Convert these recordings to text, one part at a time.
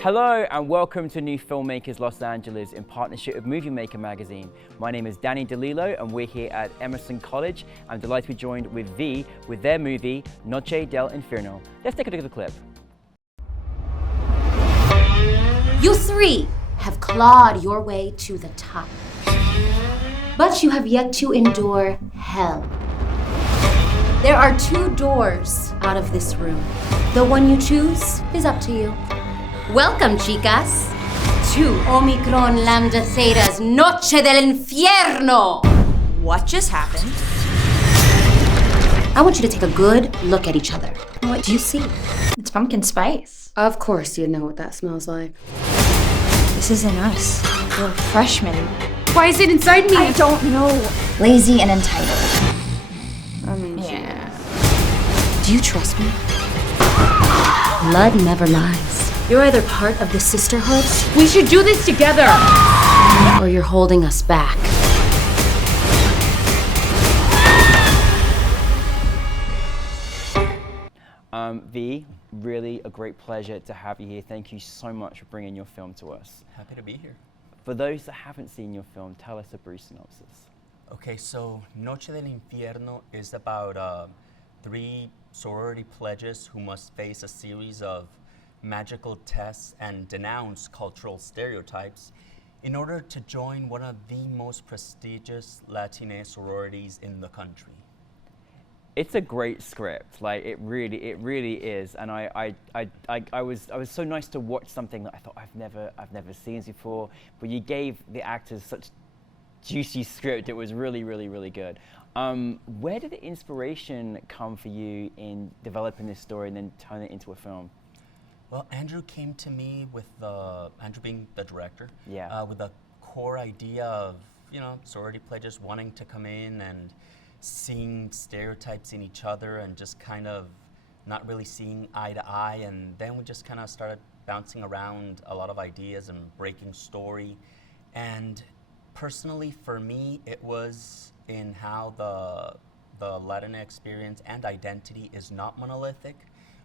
Hello and welcome to NewFilmmakers Los Angeles in partnership with Movie Maker magazine. My name is Danny DeLillo and we're here at Emerson College. I'm delighted to be joined with V with their movie Noche del Infierno. Let's take a look at the clip. You three have clawed your way to the top, but you have yet to endure hell. There are two doors out of this room. The one you choose is up to you. Welcome, chicas, to Omicron Lambda Theta's Noche del Infierno! What just happened? I want you to take a good look at each other. What do you see? It's pumpkin spice. Of course you know what that smells like. This isn't us. We're freshmen. Why is it inside me? I don't know. Lazy and entitled. Yeah. Do you trust me? Blood never lies. You're either part of the sisterhood, We should do this together. or you're holding us back. V, really a great pleasure to have you here. Thank you so much for bringing your film to us. Happy to be here. For those that haven't seen your film, tell us a brief synopsis. Okay, so Noche del Infierno is about three sorority pledges who must face a series of magical tests and denounce cultural stereotypes in order to join one of the most prestigious Latina sororities in the country. It's a great script, like it really is, and I was so nice to watch something that I thought I've never seen this before, but you gave the actors such juicy script. It was really good. Where did the inspiration come for you in developing this story and then turning it into a film? Well, Andrew came to me with Andrew being the director, Yeah. with a core idea of, sorority pledges wanting to come in and seeing stereotypes in each other and just kind of not really seeing eye to eye. And then we just kind of started bouncing around a lot of ideas and breaking story. And personally, for me, it was in how the Latina experience and identity is not monolithic,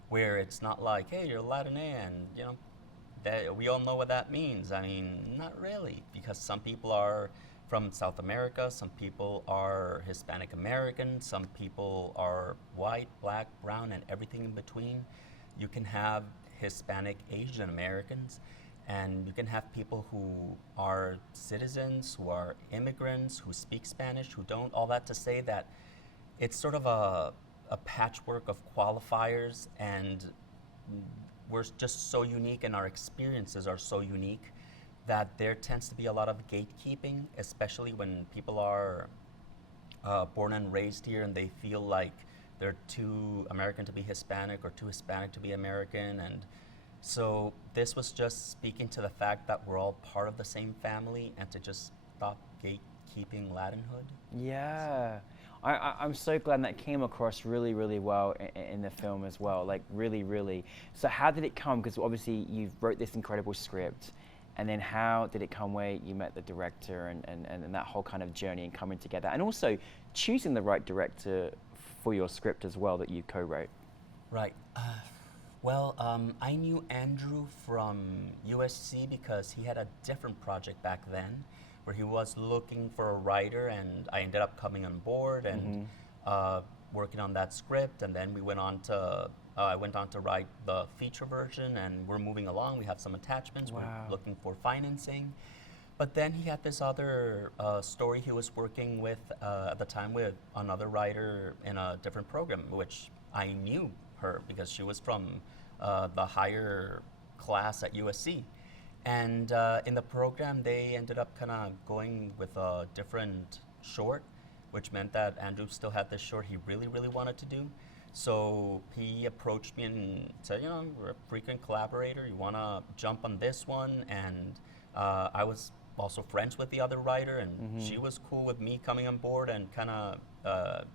where it's not like, hey, you're Latina and, that we all know what that means. I mean, not really, because some people are from South America, some people are Hispanic American, some people are white, black, brown, and everything in between. You can have Hispanic Asian Americans, and you can have people who are citizens, who are immigrants, who speak Spanish, who don't. All that to say that it's sort of a patchwork of qualifiers, and we're just so unique and our experiences are so unique that there tends to be a lot of gatekeeping, especially when people are born and raised here and they feel like they're too American to be Hispanic or too Hispanic to be American. And so this was just speaking to the fact that we're all part of the same family and to just stop gatekeeping Latinhood. Yeah. I'm so glad that came across really well in the film as well, like really. So how did it come? Because obviously you wrote this incredible script, and then how did it come where you met the director and that whole kind of journey and coming together, and also choosing the right director for your script as well that you co-wrote? Right. Well, I knew Andrew from USC because he had a different project back then where he was looking for a writer, and I ended up coming on board and working on that script, and then we went on to I went on to write the feature version, and we're moving along. We have some attachments. Wow. We're looking for financing. But then he had this other story he was working with at the time with another writer in a different program, which I knew her because she was from the higher class at USC. And in the program, they ended up kind of going with a different short, which meant that Andrew still had this short he really wanted to do. So he approached me and said, we're a frequent collaborator. You want to jump on this one? And I was also friends with the other writer, and she was cool with me coming on board and kind of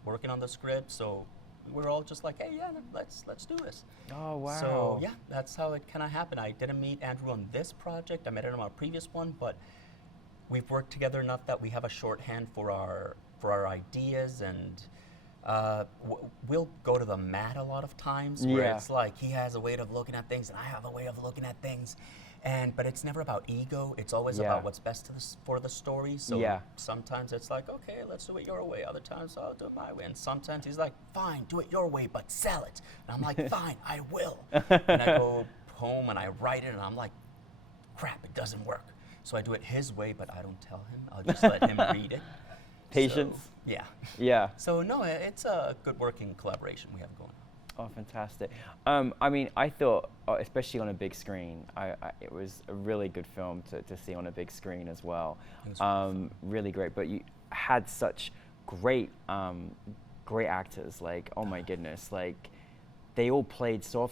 working on the script. So we're all just like, hey, yeah, let's do this. Oh, wow. So yeah, that's how it kind of happened. I didn't meet Andrew on this project. I met him on a previous one, but we've worked together enough that we have a shorthand for our ideas, and we'll go to the mat a lot of times where it's like he has a way of looking at things and I have a way of looking at things, But it's never about ego. It's always Yeah. about what's best for the story. So Yeah. sometimes it's like, okay, let's do it your way. Other times I'll do it my way. And sometimes he's like, fine, do it your way, but sell it. And I'm like, fine, I will. And I go home and I write it, and I'm like, crap, it doesn't work. So I do it his way, but I don't tell him. I'll just let him read it. Patience. So, yeah. Yeah. So no, it's a good working collaboration we have going on. Oh, fantastic. I mean, I thought, especially on a big screen, it was a really good film to see on a big screen as well. It was Really great. But you had such great, great actors. Like, oh my goodness, like they all played so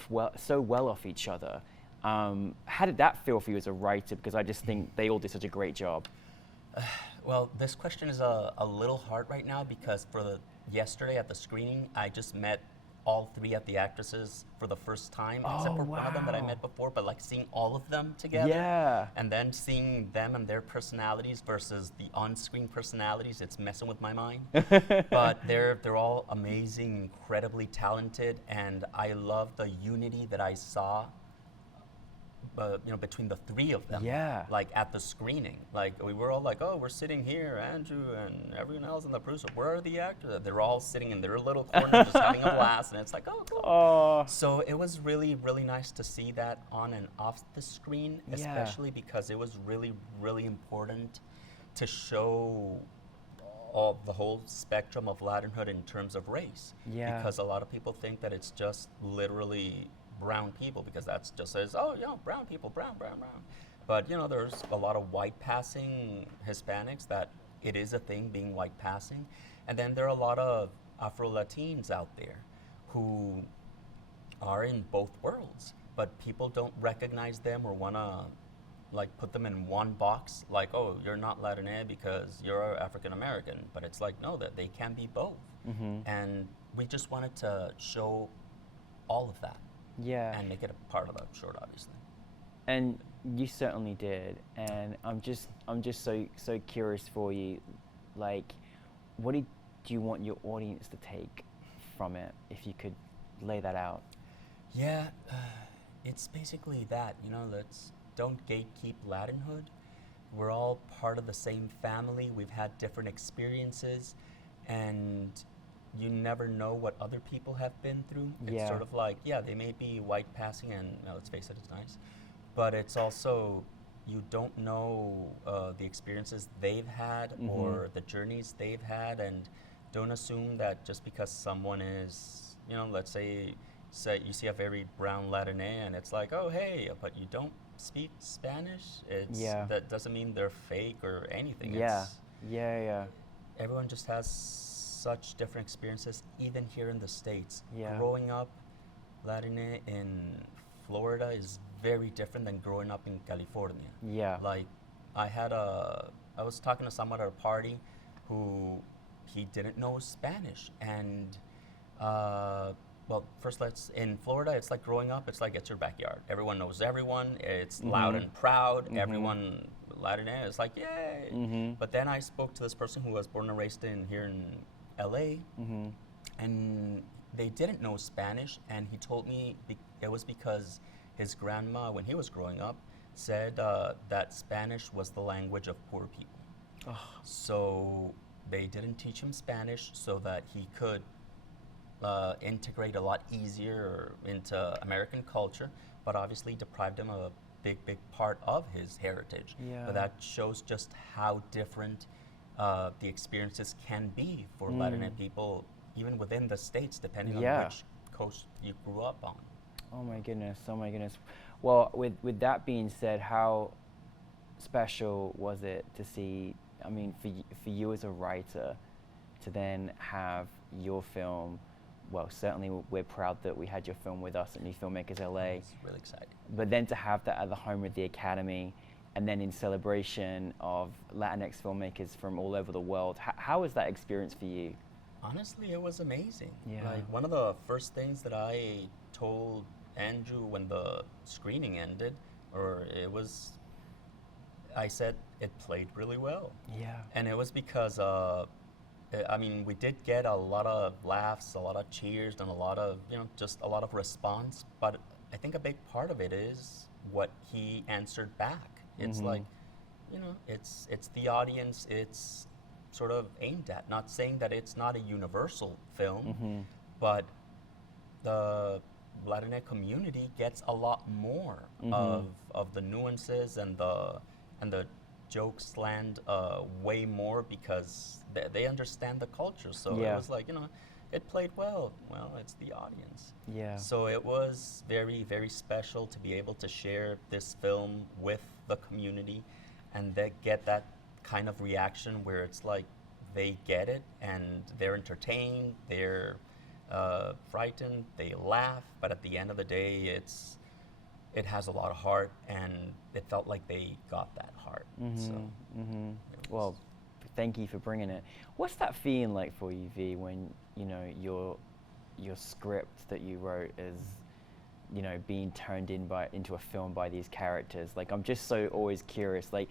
well off each other. How did that feel for you as a writer? Because I just think they all did such a great job. Well, this question is a little hard right now because yesterday at the screening, I just met all three of the actresses for the first time, except for one of them that I met before, but like seeing all of them together. Yeah. And then seeing them and their personalities versus the on-screen personalities, it's messing with my mind. But they're all amazing, incredibly talented, and I love the unity that I saw between the three of them. Yeah. Like at the screening. Like we were all like, oh, we're sitting here, Andrew and everyone else in the producer. Where are the actors? They're all sitting in their little corner just having a blast, and it's like, oh, cool. Oh. So it was really, really nice to see that on and off the screen, especially because it was really, really important to show the whole spectrum of Latinhood in terms of race. Yeah. Because a lot of people think that it's just literally brown people, because that's just says, oh, brown people, brown. But there's a lot of white passing Hispanics that it is a thing being white passing, and then there are a lot of Afro-Latins out there who are in both worlds, but people don't recognize them or want to like put them in one box, like, oh, you're not Latina because you're African American, but it's like, no, that they can be both. And we just wanted to show all of that. Yeah. And make it a part of the short, obviously. And you certainly did. And I'm just so curious for you. Like, what do you want your audience to take from it, if you could lay that out? Yeah, it's basically that. Don't gatekeep Latinhood. We're all part of the same family. We've had different experiences, and you never know what other people have been through. It's sort of like, they may be white passing, and let's face it, it's nice, but it's also, you don't know the experiences they've had or the journeys they've had, and don't assume that just because someone is, let's say you see a very brown Latina, and it's like, oh, hey, but you don't speak Spanish. That doesn't mean they're fake or anything. Everyone just has such different experiences, even here in the States. Growing up Latina in Florida is very different than growing up in California. Like, I was talking to someone at a party who he didn't know Spanish, and well, first in Florida, it's like growing up, it's like it's your backyard. Everyone knows everyone, it's loud and proud, everyone Latina is like, yay. But then I spoke to this person who was born and raised here in LA, and they didn't know Spanish, and he told me it was because his grandma, when he was growing up, said that Spanish was the language of poor people. So they didn't teach him Spanish so that he could integrate a lot easier into American culture, but obviously deprived him of a big part of his heritage. But that shows just how different the experiences can be for Latina people, even within the States, depending on which coast you grew up on. Oh my goodness, oh my goodness. Well, with that being said, how special was it to see, I mean, for you as a writer, to then have your film, well, certainly we're proud that we had your film with us at NewFilmmakers LA. It's really exciting. But then to have that at the home of the Academy, and then in celebration of Latinx filmmakers from all over the world. How was that experience for you? Honestly, it was amazing. Yeah. Like, one of the first things that I told Andrew when the screening ended, I said it played really well. Yeah. And it was because, I mean, we did get a lot of laughs, a lot of cheers, and a lot of, just a lot of response. But I think a big part of it is what he answered back. It's like, you know, it's the audience it's sort of aimed at. Not saying that it's not a universal film, but the Latinx community gets a lot more of the nuances and the jokes land way more because they understand the culture. So it was like, you know, it played well. Well, it's the audience. Yeah. So it was very, very special to be able to share this film with the community and get that kind of reaction where it's like they get it and they're entertained, they're frightened, they laugh, but at the end of the day, it has a lot of heart, and it felt like they got that heart. So, Well, thank you for bringing it. What's that feeling like for you, V, when you know your script that you wrote is, you know, being turned into a film by these characters? Like, I'm just so always curious. Like,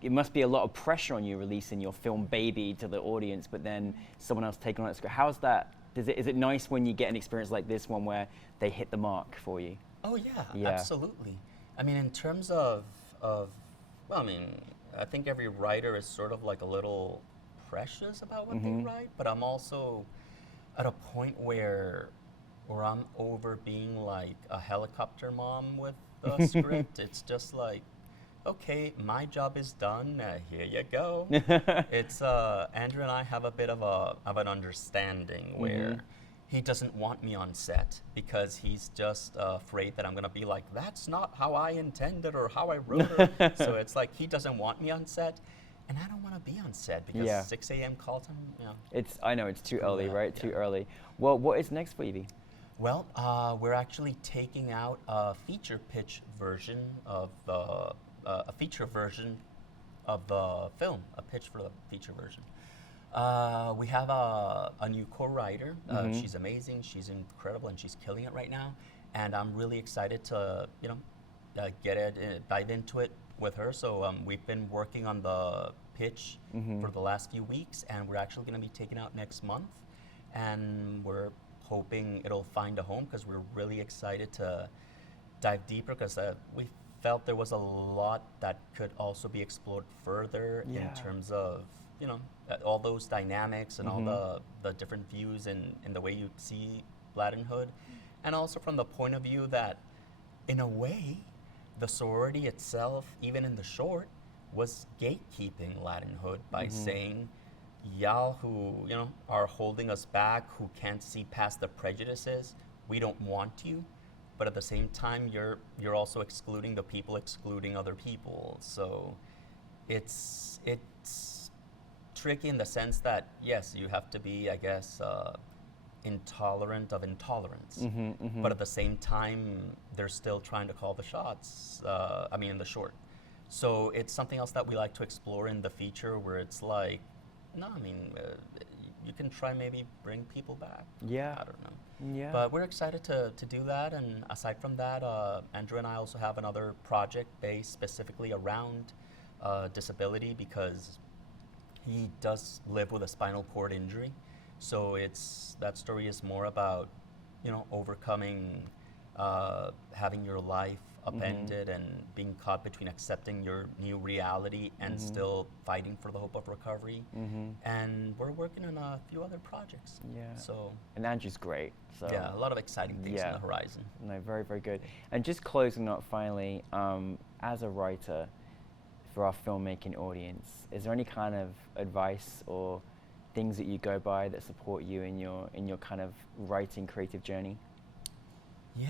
it must be a lot of pressure on you releasing your film baby to the audience, but then someone else taking on that script. How's that? Is it nice when you get an experience like this one where they hit the mark for you? oh yeah, absolutely. I mean, in terms of well, I mean, I think every writer is sort of like a little precious about what they write, but I'm also at a point where I'm over being like a helicopter mom with the script. It's just like, okay, my job is done. Here you go. It's Andrew and I have a bit of an understanding where he doesn't want me on set because he's just afraid that I'm gonna be like, that's not how I intended or how I wrote it. So it's like he doesn't want me on set, and I don't want to be on set because 6 a.m. call time. You know. I know it's too early, right? Too early. Well, what is next for you, V? Well, we're actually taking out a feature pitch version of the. A feature version of the film, a pitch for the feature version. We have a new co-writer. She's amazing, she's incredible, and she's killing it right now. And I'm really excited to, you know, dive into it with her. So we've been working on the pitch for the last few weeks, and we're actually going to be taking out next month. And we're hoping it'll find a home because we're really excited to dive deeper because we felt there was a lot that could also be explored further in terms of, you know, all those dynamics and all the different views and the way you see Latinhood. And also from the point of view that, in a way, the sorority itself, even in the short, was gatekeeping Latinhood by saying, y'all who, you know, are holding us back, who can't see past the prejudices, we don't want you. But at the same time, you're also excluding the people, excluding other people. So it's tricky in the sense that, yes, you have to be, I guess, intolerant of intolerance. But at the same time, they're still trying to call the shots, I mean, in the short. So it's something else that we like to explore in the feature where it's like, no, I mean, you can try maybe bring people back. Yeah. I don't know. Yeah. But we're excited to do that, and aside from that, Andrew and I also have another project based specifically around disability because he does live with a spinal cord injury. So that story is more about, you know, overcoming having your life upended and being caught between accepting your new reality and still fighting for the hope of recovery. And we're working on a few other projects. Yeah. So. And Andrew's great. So. Yeah, a lot of exciting things on the horizon. No, very, very good. And just closing up finally, as a writer for our filmmaking audience, is there any kind of advice or things that you go by that support you in your kind of writing creative journey? Yeah.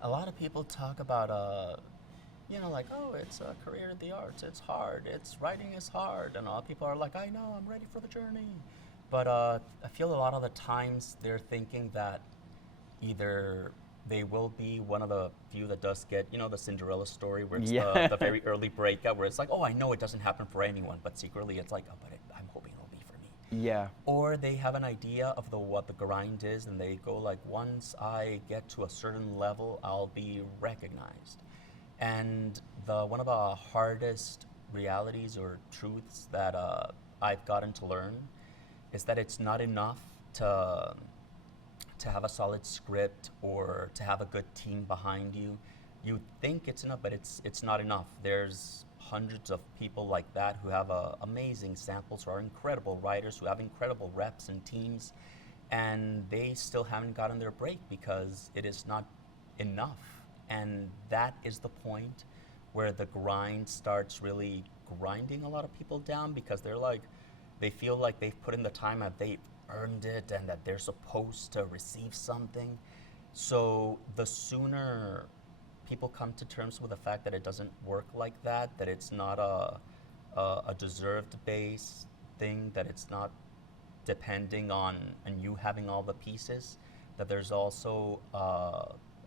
A lot of people talk about, you know, like, oh, it's a career in the arts, it's hard, writing is hard, and a lot of people are like, I know, I'm ready for the journey. But I feel a lot of the times they're thinking that either they will be one of the few that does get, you know, the Cinderella story where it's the very early breakout where it's like, oh, I know it doesn't happen for anyone, but secretly it's like, oh, but I'm hoping it'll be for me. Yeah. Or they have an idea of what the grind is, and they go like, once I get to a certain level, I'll be recognized. And one of the hardest realities or truths that I've gotten to learn is that it's not enough to to have a solid script or to have a good team behind you, you think it's enough, but it's not enough. There's hundreds of people like that who have amazing samples, who are incredible writers, who have incredible reps and teams, and they still haven't gotten their break because it is not enough. And that is the point where the grind starts really grinding a lot of people down, because they feel like they've put in the time, that they earned it, and that they're supposed to receive something. So the sooner people come to terms with the fact that it doesn't work like that, that it's not a deserved base thing, that it's not depending on you having all the pieces, that there's also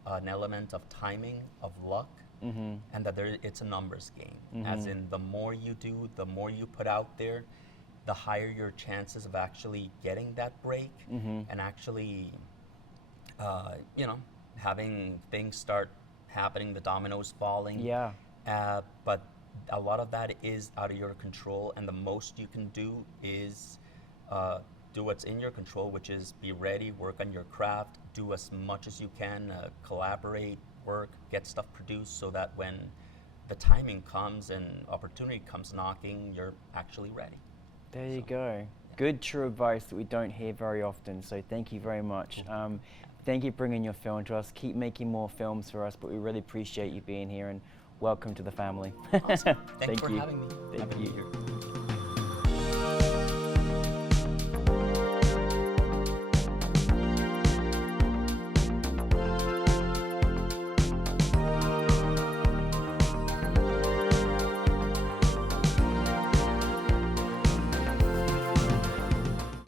an element of timing, of luck, and that it's a numbers game. As in, the more you do, the more you put out there, the higher your chances of actually getting that break, and actually, having things start happening, the dominoes falling. Yeah. But a lot of that is out of your control, and the most you can do is do what's in your control, which is be ready, work on your craft, do as much as you can, collaborate, work, get stuff produced, so that when the timing comes and opportunity comes knocking, you're actually ready. There you go. Good, true advice that we don't hear very often, so thank you very much. Thank you for bringing your film to us. Keep making more films for us, but we really appreciate you being here, and welcome to the family. Awesome. Thanks Thank for you. having me. Thank Happy to be you. here.